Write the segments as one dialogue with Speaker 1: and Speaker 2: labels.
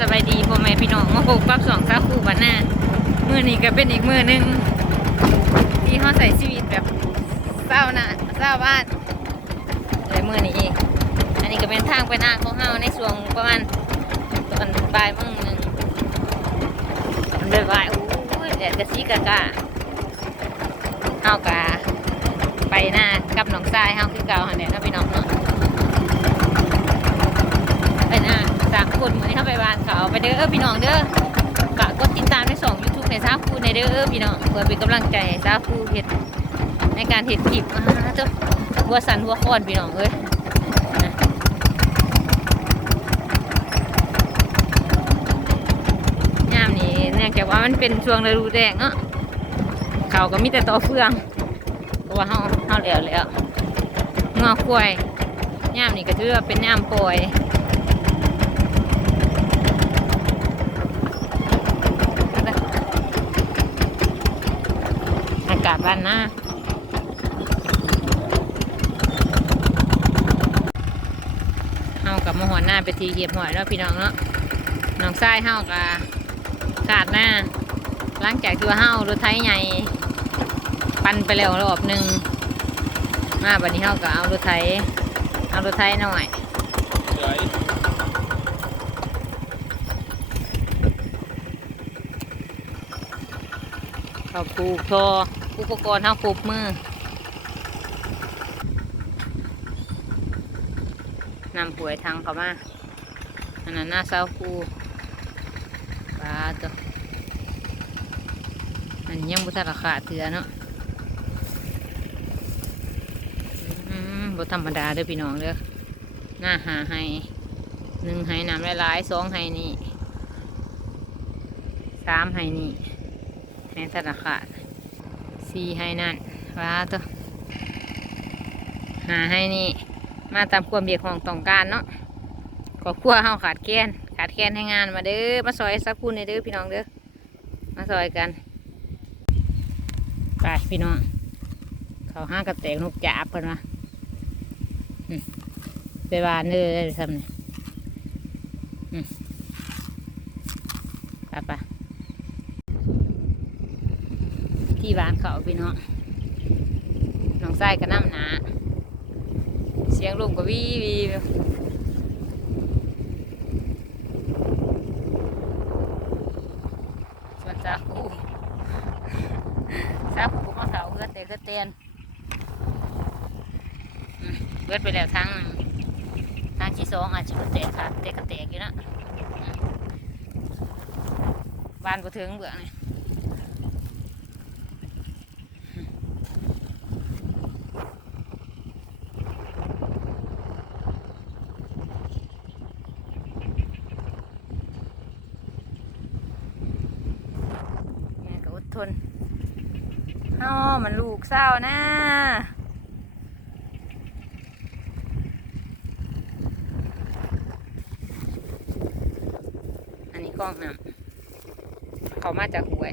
Speaker 1: สบายดีพ่อแม่พี่น้องมาพบกับสองสาวคู่บ้านหน้ามือนี้ก็เป็นอีกมือหนึ่งที่เขาใส่ชีวิตแบบเศร้าหน้าเศร้าบ้านเลยมือนี้อีกอันนี้ก็เป็นทางไปหน้าของเฮาในช่วงประมาณตอนบ่ายโมงหนึ่งมันบ่ายโอ้ยแดดกระซีกะกะเฮากะไปหน้ากับหนองทรายเฮาคือเก่าหันแดดเนาะพี่น้องเนาะ ไปนะสามคนเหมือนเข้าไป บ้านเขาไปเด้อพี่น้องเด้อกะกดติดตามในสองยูทูบในซาฟูในเด้อพี่น้องเพื่อเป็นกำลังใจซาฟูเห็ดในการเห็ดคลิปอ่าเจ้าหัวสันหัวคอนพี่น้องเอ้ยนะยามนี้เนื่องจากว่ามันเป็นช่วงฤดูแดงเนาะเขาก็มีแต่ตอเฟืองเพราะว่าเฮาเฮาแล้วแล้วงอกกล้วยยามนี้ก็ถือว่าเป็นยามปล่อย อากาศ บ้านหน้าเฮากับมหอนหน้าไปทีเหยียบหอยแล้วพี่น้องเนาะน้องทรายเฮากับขาดหน้าหลังจากที่ว่าเฮารถไถใหญ่ปั่นไปแล้วรอบหนึ่งมาบัดนี้เฮาก็เอารถไถเอารถไถหน่อยเขาปลูกทอ อุปกรณ์เฮาปลูกมือนำป่วยทางเขามาอันนั้นหน้าเสาคูปลาตัวอันยังบุตราคาเถือเนาะบุธรรมดาเด้อพี่น้องเด้อหน้าหาให้หนึ่งให้น้ำหลายๆสองให้นี่สามให้นี่ในธนาคาร สี่ให้นั่นว้าตัวหาให้นี่มาตามความเบียกของต้องการเนาะขอบครัวเฮาขาดแคลนขาดแคลนให้งานมาเด้อมาซอยสักคุณในเด้อพี่น้องเด้อมาซอยกันไปพี่น้องเขาห้างกระแตกนกจาบเพิ่นวะอืมไปวานเลยทำเนี่ยไปไป ที่บ้านเขาพี่น้องน้องไส้ก็น้ำหนา เสียงลมก็วีวีส่วนซาคูซาคูมาเขาเพื่อเตะก็เตียนอืมเบิดไปแล้วทางหนึ่งทางที่สองอาจจะเตะขาดเตะกระเตกอยู่นะอืมบ้านก็ถึงเบื่อนี่แม่ก็อด ทนเอ้ามันลูกเศร้านะอันนี้กล้องน้ำเขามาจากหวย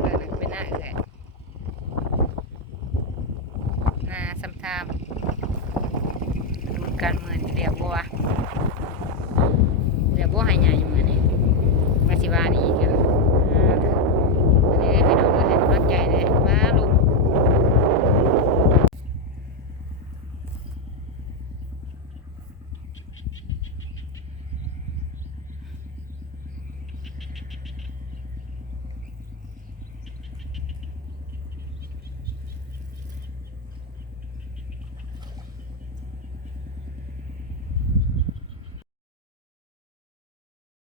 Speaker 1: เออนั่นเป็นหน้าเอื่อยนาซ้ำทามดูการเมืองเรียบบัว